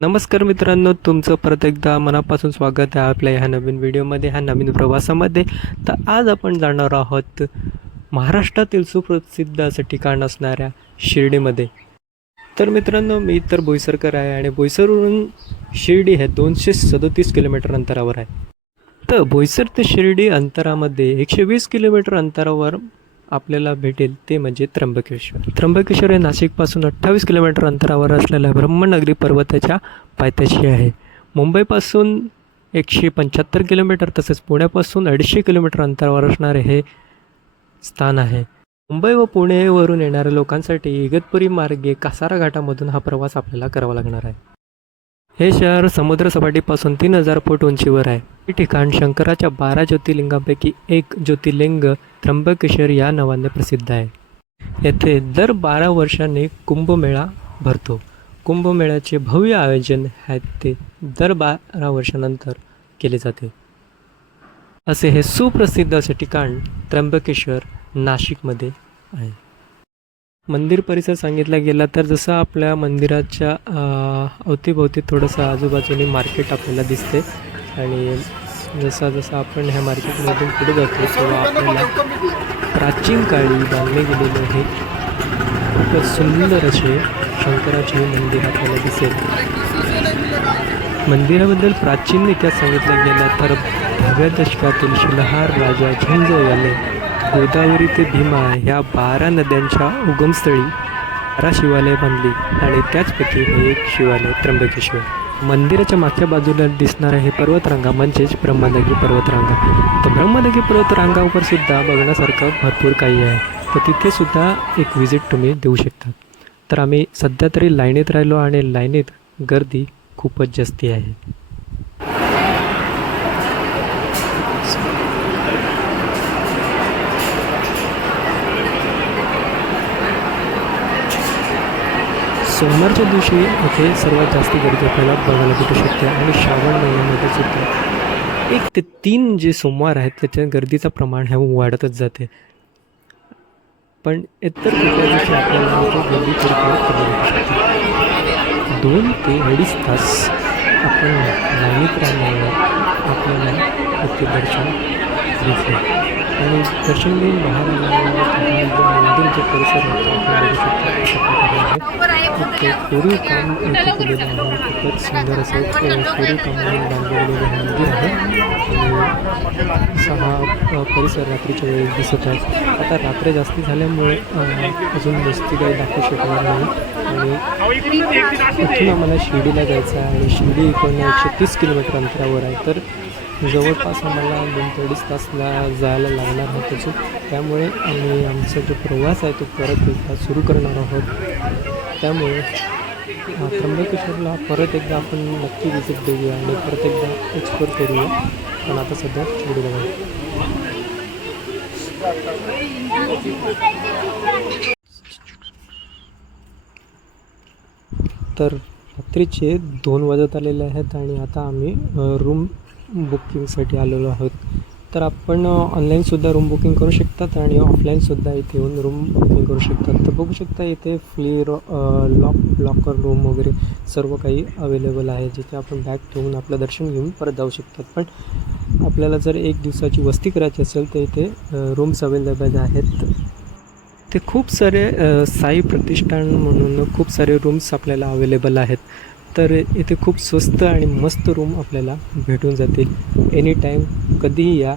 नमस्कार मित्रांनो तुमचं परत एकदा मनापासून स्वागत आहे आपल्या ह्या नवीन व्हिडिओमध्ये ह्या नवीन प्रवासामध्ये. तर आज आपण जाणार आहोत महाराष्ट्रातील सुप्रसिद्ध असं ठिकाण असणाऱ्या शिर्डीमध्ये. तर मित्रांनो मी तर बोईसरकर आहे आणि बोईसरवरून शिर्डी हे दोनशे सदोतीस किलोमीटर अंतरावर आहे. तर बोईसर ते शिर्डी अंतरामध्ये एकशे वीस किलोमीटर अंतरावर आपल्याला भेटेल ते म्हणजे त्र्यंबकेश्वर. त्र्यंबकेश्वर हे नाशिकपासून अठ्ठावीस किलोमीटर अंतरावर असलेल्या ब्रह्मनगरी पर्वताच्या पायथ्याशी आहे. मुंबईपासून एकशे पंच्याहत्तर किलोमीटर तसेच पुण्यापासून अडीचशे किलोमीटर अंतरावर असणारे हे स्थान आहे. मुंबई व पुणेवरून येणाऱ्या लोकांसाठी इगतपुरी मार्गे कासारा घाटामधून हा प्रवास आपल्याला करावा लागणार आहे. हे शहर समुद्रसपाटीपासून तीन हजार फूट उंचीवर आहे. हे ठिकाण शंकराच्या बारा ज्योतिर्लिंगांपैकी एक ज्योतिर्लिंग त्र्यंबकेश्वर या नावाने प्रसिद्ध आहे. येथे दर बारा वर्षांनी कुंभमेळा भरतो. कुंभमेळ्याचे भव्य आयोजन आहे ते दर बारा वर्षानंतर केले जाते. असे हे सुप्रसिद्ध असे ठिकाण त्र्यंबकेश्वर नाशिकमध्ये आहे. मंदिर परिसर सांगितला गेला तर जसं आपल्या मंदिराच्या अवतीभोवती थोडंसं आजूबाजूने मार्केट आपल्याला दिसते. आणि जसा जसा आपण ह्या मार्केटमधून पुढे जातो तेव्हा आपल्याला प्राचीन काळी बांधले गेलेले हे खूप सुंदर असे शंकराचे मंदिर आपल्याला दिसेल. मंदिराबद्दल प्राचीन इतिहास सांगितला गेला तर दहाव्या दशकातील शिलहार राजा झुंज याने गोदावरी ते भीमा ह्या बारा नद्यांच्या उगमस्थळी बारा शिवालय बांधली. आणि त्याचपैकी हे एक शिवालय त्र्यंबकेश्वर. मंदिराच्या मागच्या बाजूला दिसणारा हे पर्वतरांगा म्हणजेच ब्रह्मनगी पर्वतरांगा. तर ब्रह्मनगी पर्वतरांगावर सुद्धा बघण्यासारखं भरपूर काही आहे. तर तिथे सुद्धा एक विजिट तुम्ही देऊ शकता. तर आम्ही सध्या तरी लाईनीत राहिलो आणि लाईनीत गर्दी खूपच जास्ती आहे. सोमवारच्या दिवशी इथे सर्वात जास्त गर्दी आपल्याला बघायला भेटू शकते आणि श्रावण महिन्यामध्ये सुद्धा. एक ते तीन जे सोमवार आहेत त्याच्या गर्दीचं प्रमाण हे वाढतच जाते. पण इतर कुठल्या दिवशी आपल्याला गर्दी शकते. दोन ते अडीच तास आपण लाईनीत राहण्यावर आपल्याला इथे दर्शन दिसले आणि दर्शन घेऊन बाहेर आल्यानंतर मंदिर जे परिसर आहे कोरीव काम इथे केलेलं आहे खूपच सुंदर असं कोरीव कामाने बांधलेलं हे मंदिर आहे आणि असा परिसर रात्रीच्या वेळेस दिसत आहे आता रात्र जास्ती झाल्यामुळे अजून जास्ती काही दाखवू शकणार नाही आणि इथून आम्हाला शिर्डीला जायचं आहे आणि शिर्डी इकडून एकशे तीस किलोमीटर अंतरावर आहे तर जवळपास आम्हाला दोन ते अडीच तासला जायला लागणार आहे त्याचं. त्यामुळे आम्ही आमचा जो प्रवास आहे तो परत एकदा सुरू करणार आहोत. त्यामुळे त्र्यंबकेश्वरला परत एकदा आपण नक्की विजिट देऊया आणि परत एकदा एक्सप्लोर करूया. पण आता सध्या शिर्डीला बघा. तर रात्रीचे दोन वाजत आलेले आहेत आणि आता आम्ही रूम बुकिंगसाठी आलेलो आहोत. तर आपण ऑनलाईनसुद्धा रूम बुकिंग करू शकतात आणि ऑफलाईनसुद्धा इथे येऊन रूम बुकिंग करू शकतात. तर बघू शकता इथे फ्ली लॉक लॉकर रूम वगैरे सर्व काही अवेलेबल आहे जिथे आपण बॅग ठेवून आपलं दर्शन घेऊन परत जाऊ शकतात. पण आपल्याला जर एक दिवसाची वस्ती करायची असेल तर इथे रूम्स अवेलेबल आहेत. ते खूप सारे साई प्रतिष्ठान म्हणून खूप सारे रूम्स आपल्याला अवेलेबल आहेत. तर इथे खूप स्वस्त आणि मस्त रूम आपल्याला भेटून जातील एनी टाईम कधीही या.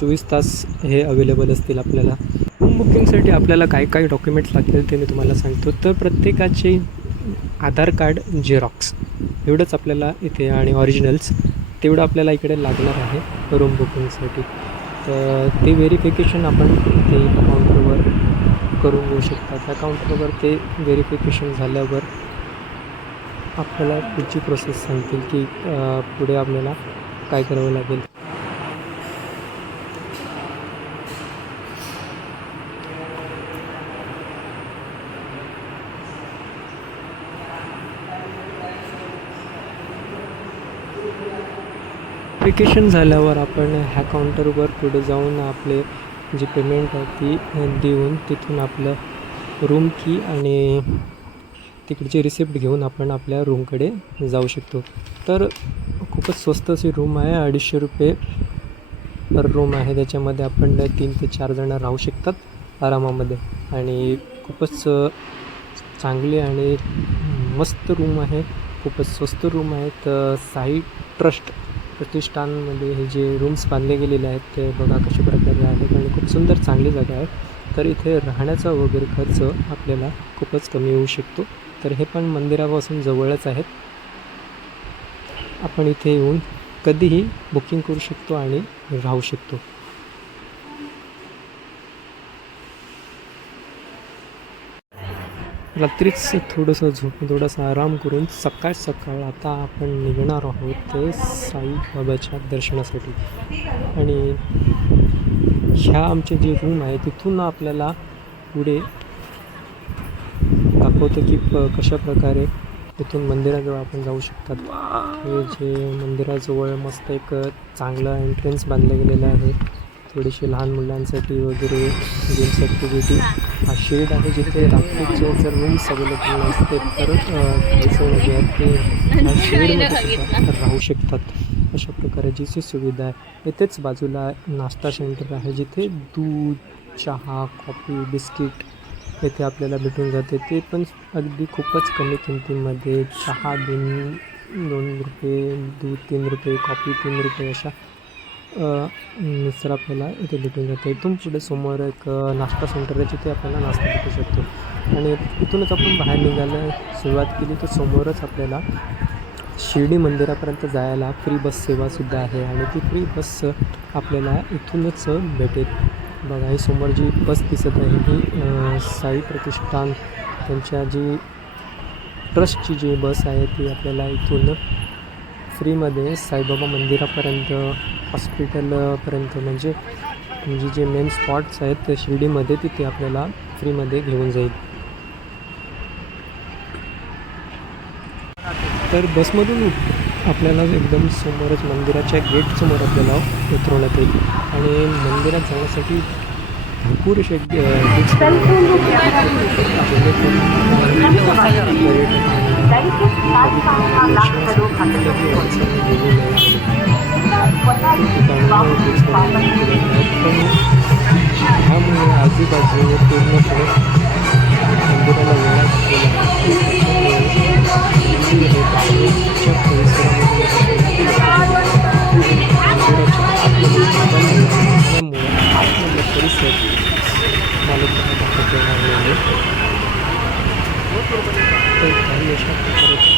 चोवीस तास हे अवेलेबल असतील आपल्याला. रूम बुकिंगसाठी आपल्याला काय काय डॉक्युमेंट्स लागतील ते मी तुम्हाला सांगतो. तर प्रत्येकाचे आधार कार्ड झेरॉक्स एवढंच आपल्याला इथे आणि ऑरिजिनल्स तेवढं आपल्याला इकडे लागणार आहे रूम बुकिंगसाठी तर ते व्हेरिफिकेशन आपण ते काउंटरवर करून घेऊ शकता त्या काउंटरवर ते व्हेरिफिकेशन झाल्यावर आपल्याला पुढची प्रोसेस सांगतील की पुढे आपल्याला काय करावं लागेल. ॲप्लिकेशन झाल्यावर आपण ह्या काउंटरवर पुढे जाऊन आपले जी पेमेंट आहे ती देऊन तिथून आपलं रूम की आणि तिकडची रिसिप्ट घेऊन आपण आपल्या रूमकडे जाऊ शकतो. तर खूपच स्वस्त अशी रूम आहे अडीचशे रुपये पर रूम आहे. त्याच्यामध्ये आपण तीन ते चार जणं राहू शकतात आरामामध्ये. आणि खूपच चांगली आणि मस्त रूम आहे. खूपच स्वस्त रूम आहेत साई ट्रस्ट प्रतिष्ठानमध्ये हे जे रूम्स बांधले गेलेले आहेत ते बघा कशा प्रकारे आहेत आणि खूप सुंदर चांगली जागा आहे. तर इथे राहण्याचा वगैरे खर्च आपल्याला खूपच कमी होऊ शकतो. तर हे पण मंदिरापासून जवळच आहेत. आपण इथे येऊन कधीही बुकिंग करू शकतो आणि राहू शकतो. रात्रीच थोडंसं झोपून थोडासा आराम करून सकाळ सकाळ आता आपण निघणार आहोत साईबाबाच्या दर्शनासाठी. आणि ह्या आमचे जे रूम आहे तिथून आपल्याला पुढे दाखवतं की प कशा प्रकारे तिथून मंदिराजवळ आपण जाऊ शकतात. हे जे मंदिराजवळ मस्त एक चांगलं एंट्रन्स बांधलं गेलेलं आहे. थोडीशी लहान मुलांसाठी वगैरे गेम्स ॲक्टिव्हिटी हा शेड आहे जिथे रात्रीचे जर रूम्स अवेलेबल नसते तर अ, ते ह्या शेडमध्ये सुद्धा राहू शकतात. अशा प्रकारे जी सुविधा आहे इथेच बाजूला नाश्ता सेंटर आहे जिथे दूध चहा कॉफी बिस्किट येथे आपल्याला भेटून जाते. ते पण अगदी खूपच कमी किमतीमध्ये. चहा दोन दोन रुपये दूध तीन रुपये कॉफी तीन रुपये अशा नुसार आपल्याला इथे भेटून जाते. इथून पुढे समोर एक नाश्ता सेंटर आहे. जिथे आपल्याला नाश्ता भेटू शकतो. आणि इथूनच आपण बाहेर निघायला सुरुवात केली तर समोरच आपल्याला शिर्डी मंदिरापर्यंत जायला फ्री बस सेवासुद्धा आहे. आणि ती फ्री बस आपल्याला इथूनच भेटेल. बघा ही समोर जी बस दिसत आहे. ही साई प्रतिष्ठान. त्यांच्या जी ट्रस्टची जी बस आहे ती आपल्याला इथून फ्रीमध्ये साईबाबा मंदिरापर्यंत हॉस्पिटलपर्यंत म्हणजे म्हणजे जे मेन स्पॉट्स आहेत ते शिर्डीमध्ये तिथे आपल्याला फ्रीमध्ये घेऊन जाईल. तर बसमधून आपल्याला एकदम समोरच मंदिराच्या गेटसमोर आपल्याला उतरवण्यात येईल. आणि मंदिरात जाण्यासाठी भरपूर असे गेट्स आजूबाजू पूर्णपणे मंदिराला वेळा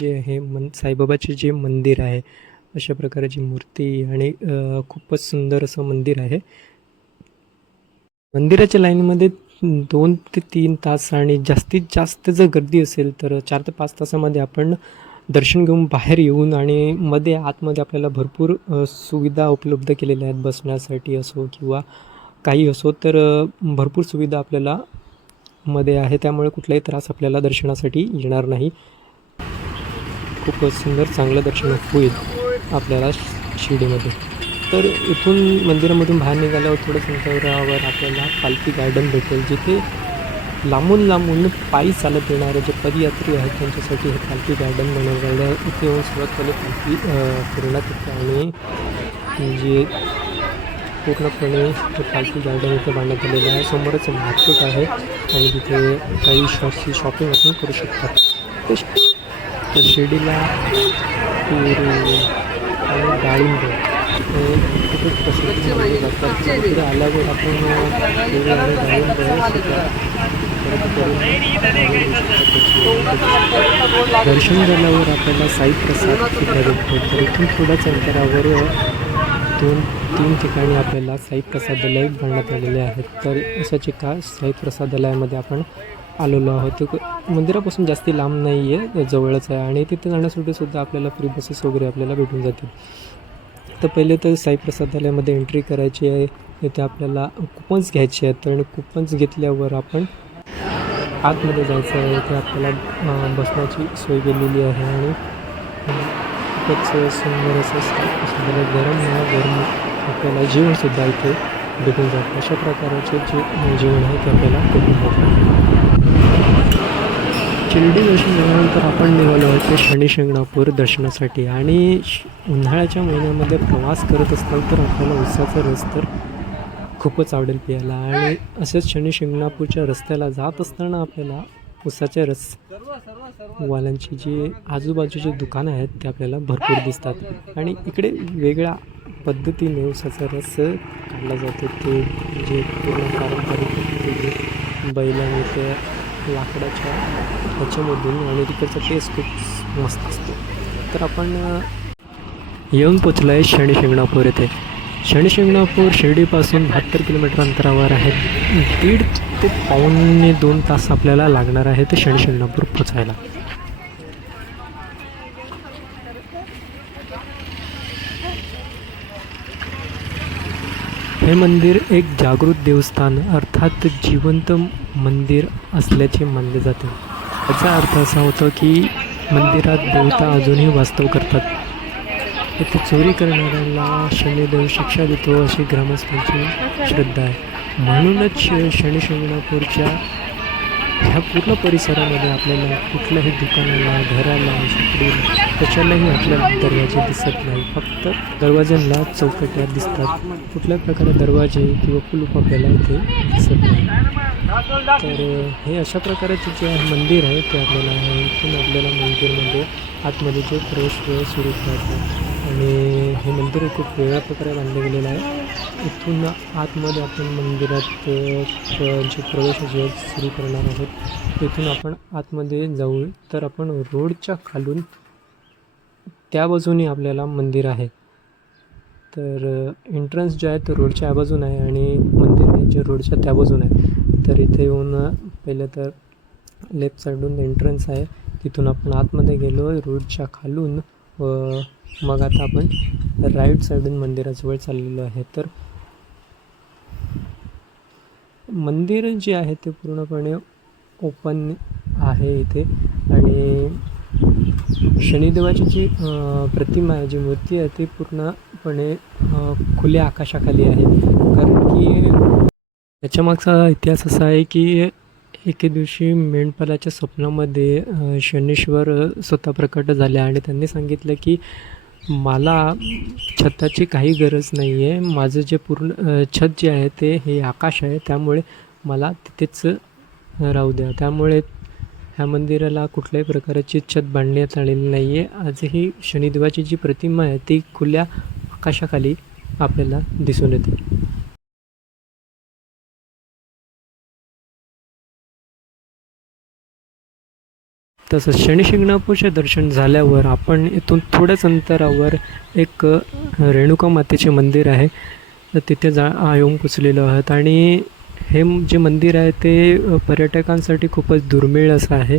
जे हे मन साईबाबाचे जे मंदिर आहे अशा प्रकारची मूर्ती आणि खूपच सुंदर असं मंदिर आहे. मंदिराच्या लाईनमध्ये दोन ते तीन तास आणि जास्तीत जास्त जर गर्दी असेल तर चार ते पाच तासामध्ये आपण दर्शन घेऊन बाहेर येऊन आणि मध्ये आतमध्ये आपल्याला भरपूर सुविधा उपलब्ध केलेल्या आहेत बसण्यासाठी असो किंवा काही असो तर भरपूर सुविधा आपल्याला मध्ये आहे. त्यामुळे कुठलाही त्रास आपल्याला दर्शनासाठी येणार नाही. खूपच सुंदर चांगलं दर्शन होईल आपल्याला शिर्डीमध्ये. तर इथून मंदिरामधून बाहेर निघाल्यावर थोडं अंतरावर आपल्याला पालखी गार्डन भेटेल जिथे लांबून लांबून पायी चालत येणारे जे पदयात्री आहेत त्यांच्यासाठी हे पालखी गार्डन बनवलेलं आहे. इथे येऊन सर्वात पहिले पालखी फिरण्यात येते आणि जे पूर्णपणे ते पालखी गार्डन इथे बांधण्यात आलेलं आहे. समोरच मार्केट आहे आणि तिथे काही शॉप्सची शॉपिंग आपण करू शकतात. तर तर शिर्डीला पेरू आणि डाळिंब. खूपच प्रसिद्ध मानले आल्यावर आपण दर्शन झाल्यावर आपल्याला साई प्रसाद सुद्धा भेटतो. तर इथून थोड्याच अंतरावर दोन तीन ठिकाणी आपल्याला साई प्रसादालय भरण्यात आलेले आहेत. तर अशाच एका साई प्रसादालयामध्ये आपण आलेलो आहोत मंदिरापासून जास्ती लांब नाही आहे जवळच आहे. आणि तिथे जाण्यासाठी सुद्धा आपल्याला फ्री बसेस वगैरे आपल्याला भेटून जातील. तर पहिले तर साई प्रसादालयामध्ये एंट्री करायची आहे. इथे आपल्याला कुपन्स घ्यायचे आहेत. आणि कुपन्स घेतल्यावर आपण आतमध्ये जायचं आहे. इथे आपल्याला बसण्याची सोय केलेली आहे आणि खूपच सुंदर असं गरम आहे गरम आपल्याला जेवणसुद्धा इथे भेटून जातं. अशा प्रकारचे जे जेवण आहे ते आपल्याला भेटून जातं शिर्डी दर्शन झाल्यानंतर आपण निघालो होतो शनिशिंगणापूर शनी शिंगणापूर दर्शनासाठी. आणि श- उन्हाळ्याच्या महिन्यामध्ये प्रवास करत असाल तर आपल्याला उसाचा रस तर खूपच आवडेल प्यायला. आणि असेच शनी शिंगणापूरच्या रस्त्याला जात असताना आपल्याला उसाच्या रस वाल्यांची जी आजूबाजूची दुकानं आहेत ते आपल्याला भरपूर दिसतात. आणि इकडे वेगळ्या पद्धतीने उसाचा रस काढला जातो. ते जे पूर्ण पारंपरिक बैलाने ते लाकडाच्या ह्याच्यामधून आणि तिकडचा टेस्ट खूप मस्त असतो. तर आपण येऊन पोचलो आहे शनी शिंगणापूर येथे. शनी शिंगणापूर शिर्डीपासून बहात्तर किलोमीटर अंतरावर आहे. दीड ते पाऊणे दोन तास आपल्याला लागणार आहे ते शनी शिंगणापूर पोचायला. हे मंदिर एक जागृत देवस्थान अर्थात जिवंत मंदिर असल्याचे मानले जाते. याचा अर्थ असा होतो की मंदिरात देवता अजूनही वास्तव करतात. येथे चोरी करणाऱ्यांना शनिदेव शिक्षा देतो अशी ग्रामस्थांची श्रद्धा आहे. म्हणूनच श- शनी शिंगणापूरच्या ह्या पूर्ण परिसरामध्ये आपल्याला कुठल्याही दुकानाला घराला झोपडीला कशालाही आपल्याला दरवाजे दिसत नाही. फक्त दरवाज्यांना चौकट्या दिसतात. कुठल्या प्रकारे दरवाजे किंवा कुलूप आपल्याला इथे दिसत नाही. तर हे अशा प्रकारचे जे आहे मंदिर आहे ते आपल्याला इथून आपल्याला मंदिरमध्ये आतमध्ये जो प्रवेश सुरू करतात आणि हे मंदिर खूप वेगळ्या प्रकारे बांधलं गेलेलं आहे. इथून आतमध्ये आपण मंदिरात जे प्रवेश जे सुरू करणार आहोत. तिथून आपण आतमध्ये जाऊ. तर आपण रोडच्या खालून त्या बाजूने आपल्याला मंदिर आहे. तर एंट्रन्स जे आहे तो रोडच्या या बाजून आहे आणि मंदिर जे रोडच्या त्या बाजून आहे. तर इथे येऊन पहिले पहिलं तर लेफ्ट साईडून एंट्रन्स आहे. तिथून आपण आतमध्ये गेलो. रोडच्या खालून व मग आता आपण राईट साईडून मंदिराजवळ चाललेलो आहे. तर मंदिर जे आहे ते पूर्णपणे ओपन आहे इथे. आणि शनिदेवाची जी प्रतिमा आहे जी मूर्ती आहे ती पूर्णपणे खुल्या आकाशाखाली आहे. कारण की त्याच्यामागचा इतिहास असा आहे की एके दिवशी मेंढपालाच्या स्वप्नामध्ये अ, शनीश्वर स्वतः प्रकट झाले आणि त्यांनी सांगितलं की मला छताची काही गरज नाही आहे माझं जे पूर्ण छत जे आहे ते हे आकाश आहे. त्यामुळे मला तिथेच राहू द्या. त्यामुळे ह्या मंदिराला कुठल्याही प्रकारची छत बांधण्यात आलेली नाही आहे आजही शनिदेवाची जी प्रतिमा आहे ती खुल्या आकाशाखाली आपल्याला दिसून येते. तसंच शनिशिंगणापूरचे दर्शन झाल्यावर आपण इथून थोड्याच अंतरावर एक रेणुका मातेचे मंदिर आहे. तर तिथे जा येऊन पोचलेलो आहोत. आणि हे जे मंदिर आहे ते पर्यटकांसाठी खूपच दुर्मिळ असं आहे.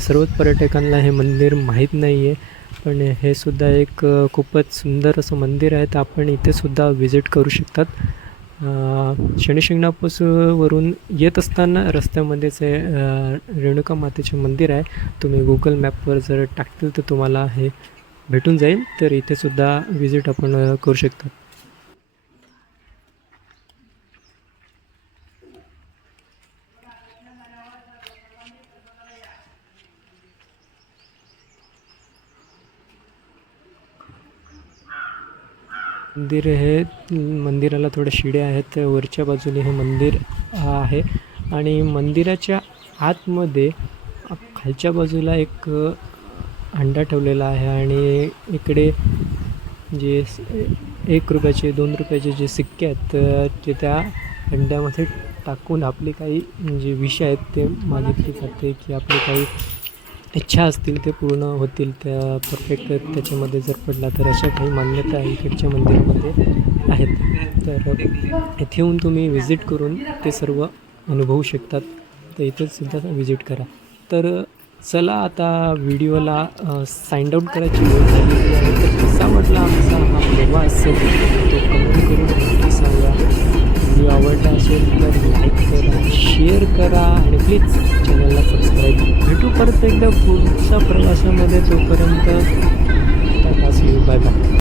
सर्वच पर्यटकांना हे मंदिर माहीत नाही आहे पण हे सुद्धा एक खूपच सुंदर असं मंदिर आहे. तर आपण इथेसुद्धा व्हिजिट करू शकतात. अ, येत असताना रस्त्यामध्येच रेणुका मातेचे मंदिर आहे. तुम्ही गुगल मॅपवर जर टाकतील तर तुम्हाला हे भेटून जाईल. तर इथे सुद्धा आपण करू शकतो. मंदिर हे मंदिराला थोड्या शिड्या आहेत वरच्या बाजूने हे मंदिर आहे. आणि मंदिराच्या आतमध्ये खालच्या बाजूला एक अंडा हंडा ठेवलेला आहे आणि इकडे जे एक रुपयाचे दोन रुपयाचे जे सिक्के आहेत ते त्या हंड्यामध्ये टाकून आपले काही जे विषय आहेत ते मागितले जाते की आपले काही इच्छा असतील ते पूर्ण होतील त्या परफेक्ट त्याच्यामध्ये जर पडला तर अशा काही मान्यता इकडच्या मंदिरामध्ये आहेत. तर इथे येऊन तुम्ही व्हिजिट करून ते सर्व अनुभवू शकतात. तर इथेच सुद्धा व्हिजिट करा. तर चला आता व्हिडिओला साइंड आऊट करायची वेळ झाली आहे. तर कसा वाटला आमचा हा प्रवास? तो कमेंट करून नक्की सांगा. व्हिडिओ आवडला असेल तर लाईक करा. शेअर करा आणि प्लीज चॅनलला सबस्क्राईब भेटू परत एकदा पुढच्या प्रवासामध्ये. तोपर्यंत टाटा सी बाय बाय